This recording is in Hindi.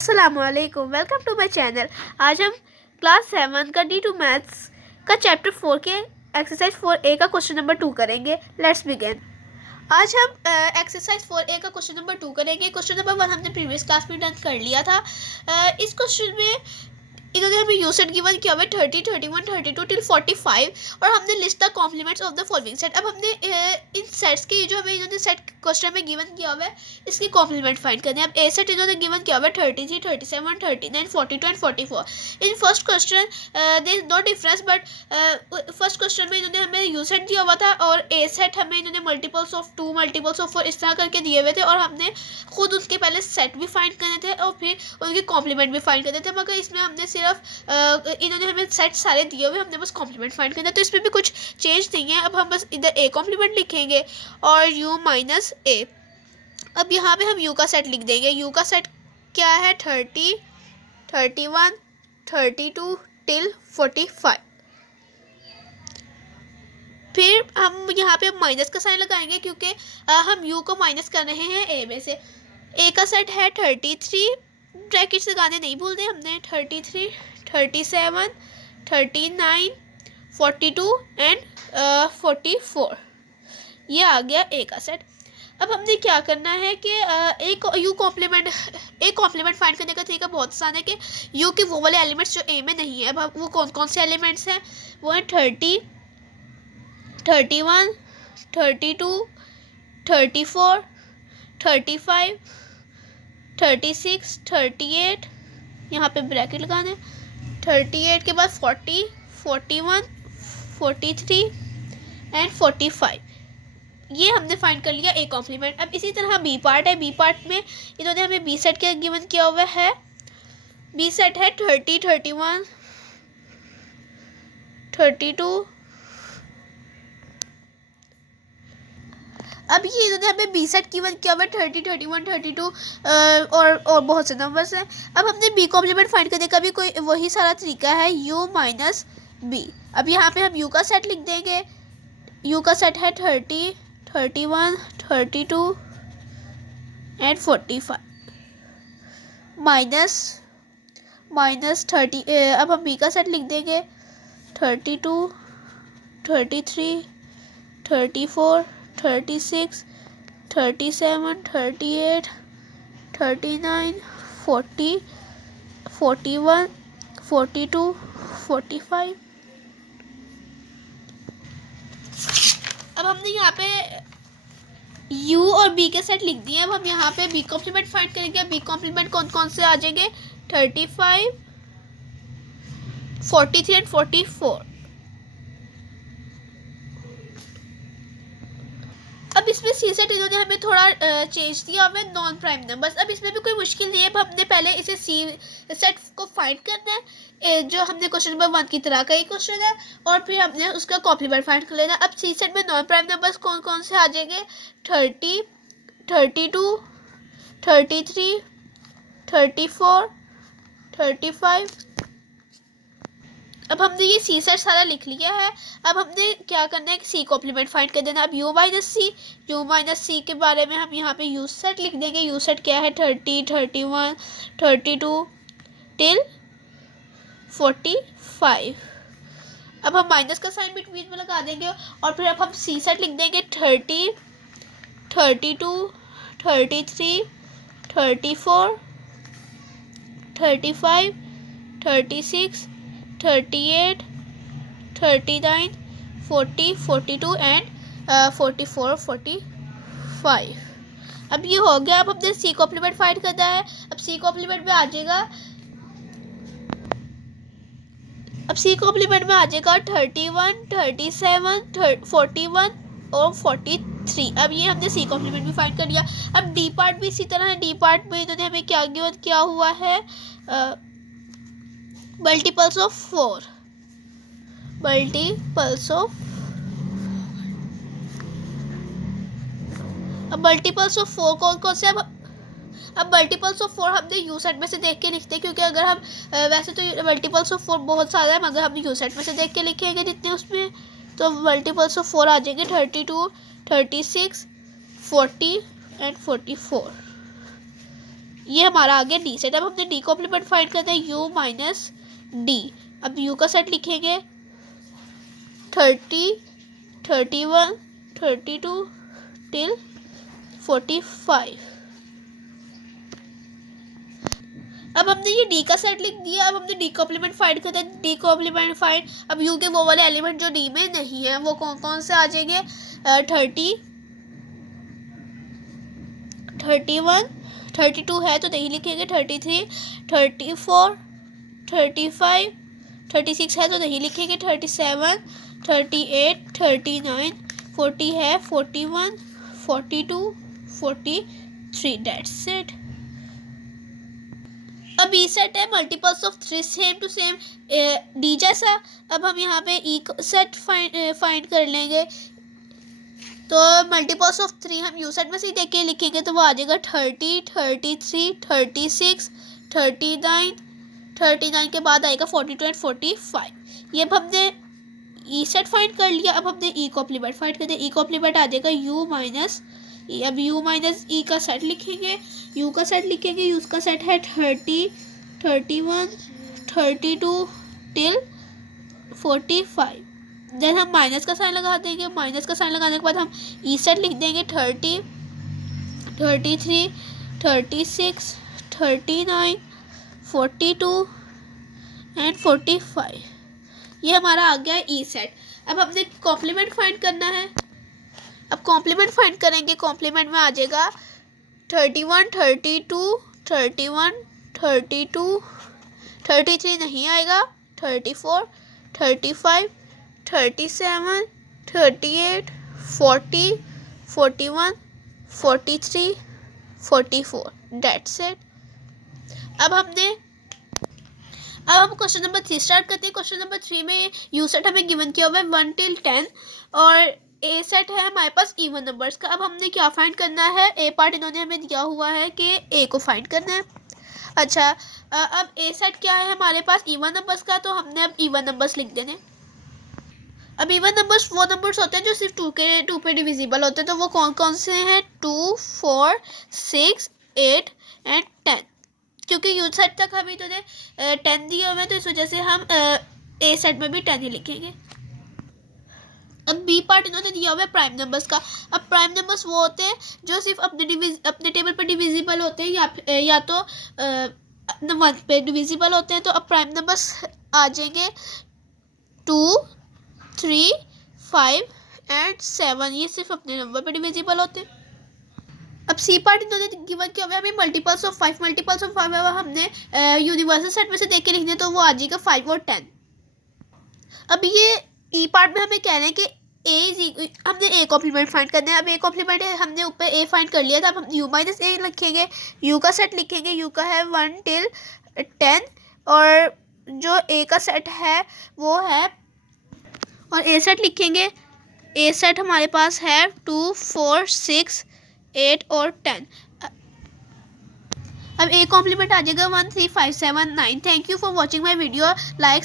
अस्सलामुअलैकुम, वेलकम टू माय चैनल। आज हम क्लास 7 का D2 मैथ्स का चैप्टर 4 के एक्सरसाइज 4A का क्वेश्चन नंबर 2 करेंगे। Let's begin. आज हम एक्सरसाइज 4A का क्वेश्चन नंबर 2 करेंगे। क्वेश्चन नंबर 1 हमने प्रीवियस क्लास में डन कर लिया था। इस क्वेश्चन में इन्होंने हमें यू सेट गिवन किया हुआ है 30, 31, 32 टिल 45 और हमने list the complements of the following set. अब हमने इन सेट्स के जो हमें इन्होंने सेट क्वेश्चन में गिवन किया हुआ है इसकी कॉम्प्लीमेंट फाइंड करनी है। अब ए सेट इन्होंने गिवन किया हुआ है 33, 37, 39, 42 and 44। In first question there is no difference, but first question में इन्होंने हमें यू सेट दिया हुआ था और ए सेट हमें इन्होंने मल्टीपल्स ऑफ 2, मल्टीपल्स ऑफ 4 इस तरह करके दिए हुए थे और हमने खुद उसके पहले सेट भी फाइंड करने थे और फिर उनके कॉम्प्लीमेंट भी फाइंड करने थे। मगर इसमें हमने सिर्फ इन्होंने हमें सेट सारे दिए हुए, हमने बस कॉम्प्लीमेंट फाइंड करना है, तो इसमें भी कुछ चेंज नहीं है। अब हम बस इधर ए कॉम्प्लीमेंट लिखेंगे और u माइनस ए। अब यहाँ पे हम u का सेट लिख देंगे। u का सेट क्या है? 30, 31, 32 टिल 45। फिर हम यहाँ पे माइनस का साइन लगाएंगे क्योंकि हम u को माइनस कर रहे हैं a में से। a का सेट है 33, ब्रैकेट्स लगाने नहीं भूलते हमने, 33, 37, 39, 42 एंड 44। ये आ गया ए का सेट। अब हमने क्या करना है कि एक यू कॉम्प्लीमेंट फाइंड करने का तरीका बहुत आसान है कि यू के वो वाले एलिमेंट्स जो ए में नहीं है। अब वो कौन कौन से एलिमेंट्स हैं? वो हैं 30, 31, 32, 34, 35, 36, 38, यहाँ पे ब्रैकेट लगाना है, 38 के बाद 40, 41, 43 एंड 45। ये हमने फाइंड कर लिया ए कॉम्प्लीमेंट। अब इसी तरह बी पार्ट है। बी पार्ट में इन्होंने हमें बी सेट क्या गिवन किया हुआ है? बी सेट है 30, 31, 32। अब ये इन्होंने हमें बी सेट गिवन किया हुआ है 30, 31, 32 और बहुत से नंबर्स हैं। अब हमने बी कॉम्प्लीमेंट फाइंड करने का भी कोई वही सारा तरीका है, u माइनस बी। अब यहाँ पे हम u का सेट लिख देंगे। u का सेट है 30, 31, 32 एंड 45 माइनस 30। अब हम b का सेट लिख देंगे 32, 33, 34, 36, 37, 38, 39, 40, 41, 42, 45। अब हमने यहाँ पे u और b के सेट लिख दिए। अब हम यहाँ पे b कॉम्प्लीमेंट फाइंड करेंगे। b कॉम्प्लीमेंट कौन कौन से आ जाएंगे? 35, 43 एंड 44। अब इसमें सी सेट इन्होंने हमें थोड़ा चेंज दिया हुआ है, नॉन प्राइम नंबर्स। अब इसमें भी कोई मुश्किल नहीं है। अब हमने पहले इसे सी सेट को फाइंड करना है, जो हमने क्वेश्चन नंबर 1 की तरह का ही क्वेश्चन है, और फिर हमने उसका कॉम्प्लीमेंट फाइंड कर लेना। अब सी सेट में नॉन प्राइम नंबर्स कौन कौन से आ जाएंगे? 30, 32, 33, 34, 35। अब हमने ये सी सेट सारा लिख लिया है। अब हमने क्या करना है कि सी कॉम्प्लीमेंट फाइंड कर देना। अब u माइनस सी के बारे में हम यहाँ पे यू सेट लिख देंगे। यू सेट क्या है? 30, 31, 32 टिल 45। अब हम माइनस का साइन बिटवीन में लगा देंगे और फिर अब हम सी सेट लिख देंगे 30, 32, 33, 34, 35, 36, 38, 39, 40, 42 एंड 44, 45। अब ये हो गया। अब हमने सी कॉम्प्लीमेंट फाइंड करना है। अब सी कॉम्प्लीमेंट में आ जाएगा 31, 37, 41 और 43। अब ये हमने सी कॉम्प्लीमेंट भी फाइंड कर लिया। अब डी पार्ट भी इसी तरह है। डी पार्ट में इन्होंने हमें क्या गिवन किया हुआ है? मल्टीपल्स ऑफ 4, मल्टीपल्स ऑफ 4 कौन कौन से? अब मल्टीपल्स ऑफ 4 हमने यू सेट में से देख के लिखते हैं, क्योंकि अगर हम वैसे तो मल्टीपल्स ऑफ 4 बहुत सारा है, मगर हम यू सेट में से देख के लिखेंगे जितने उसमें, तो मल्टीपल्स ऑफ 4 आ जाएंगे 32, 36, 40 एंड 44। ये हमारा आ गया डी सेट। अब हमने डी कॉम्प्लीमेंट फाइंड करना है, u माइनस डी। अब u का सेट लिखेंगे 30, 31, 32 टिल 45। अब हमने ये डी का सेट लिख दिया। अब हमने डी कॉम्प्लीमेंट फाइंड करते हैं, डी कॉम्प्लीमेंट फाइंड। अब यू के वो वाले एलिमेंट जो डी में नहीं है वो कौन कौन से आ जाएंगे, 30, 31, 32 है तो नहीं लिखेंगे, 33, 34, 35, 36 है तो नहीं लिखेंगे, 37, 38, 39, 40 है, 41, 42, 43, दैट्स इट। अब ई सेट है multiples of 3, same to same D जैसा। अब हम यहाँ पे ई सेट फाइंड कर लेंगे, तो मल्टीपल्स ऑफ 3 हम यू सेट में से ही देख के लिखेंगे, तो वो आ जाएगा 30, 33, 36, 39, 39 के बाद आएगा 42 एंड 45। ये अब हमने ई सेट फाइंड कर लिया। अब हमने ई कॉम्प्लीमेंट फाइंड कर दिया, ई कॉम्प्लीमेंट आ जाएगा u माइनस ई। अब u माइनस ई का सेट लिखेंगे, u का सेट लिखेंगे, u का सेट है 30, 31, 32 टिल 45। देन हम माइनस का साइन लगा देंगे, माइनस का साइन लगाने के बाद हम ई सेट लिख देंगे 30, 33, 36, 39, 42 एंड 45। ये हमारा आ गया ई सेट। अब हमने कॉम्प्लीमेंट फाइंड करना है। अब कॉम्प्लीमेंट फाइंड करेंगे, कॉम्प्लीमेंट में आ जाएगा 31, 32, 31, 32, 33 नहीं आएगा, 34, 35, 37, 38, 40, 41, 43, 44, दैट्स इट। अब हम क्वेश्चन नंबर 3 स्टार्ट करते हैं। क्वेश्चन नंबर 3 में यू सेट हमें गिवन किया हुआ है 1 till 10 और ए सेट है हमारे पास इवन नंबर्स का। अब हमने क्या फाइंड करना है, ए पार्ट इन्होंने हमें दिया हुआ है कि ए को फाइंड करना है। अच्छा, अब ए सेट क्या है हमारे पास इवन नंबर्स का, तो हमने अब इवन नंबर्स लिख देने। अब इवन नंबर्स वो नंबर्स होते हैं जो सिर्फ 2 पे डिविजिबल होते हैं, तो वो कौन कौन से हैं, 2, 4, 6, 8 एंड 10। क्योंकि यू सेट तक हमें तो 10 दिए हुए हैं, तो इस वजह से हम ए सेट में भी 10 ही लिखेंगे। अब बी पार्ट इन्होंने दिया हुआ है प्राइम नंबर्स का। अब प्राइम नंबर्स वो होते हैं जो सिर्फ अपने टेबल पर डिविजिबल होते हैं या तो 1 पे डिविजिबल होते हैं। तो अब प्राइम नंबर्स आ जाएंगे 2, 3, 5 एंड 7। ये सिर्फ अपने नंबर पे डिविजिबल होते हैं। अब सी पार्ट इन्होंने गिवन किया हुआ है हमें मल्टीपल्स ऑफ 5। मल्टीपल्स ऑफ 5 हमने यूनिवर्सल सेट में से देख के लिखने, तो वो आ जाएगा 5 और 10। अब ये ई पार्ट में हमें कह रहे हैं कि हमने ए कॉम्प्लीमेंट फाइंड करना है। अब ए कॉम्प्लीमेंट हमने ऊपर ए फाइंड कर लिया था, अब हम यू माइनस ए लिखेंगे, यू का सेट लिखेंगे, यू का है 1 till 10 और जो ए का सेट है वो है, और ए सेट लिखेंगे, ए सेट हमारे पास है 2, 4, 6, 8 और 10। अब ए कॉम्प्लीमेंट आ जाएगा 1, 3, 5, 7, 9। Thank you for watching my video. Like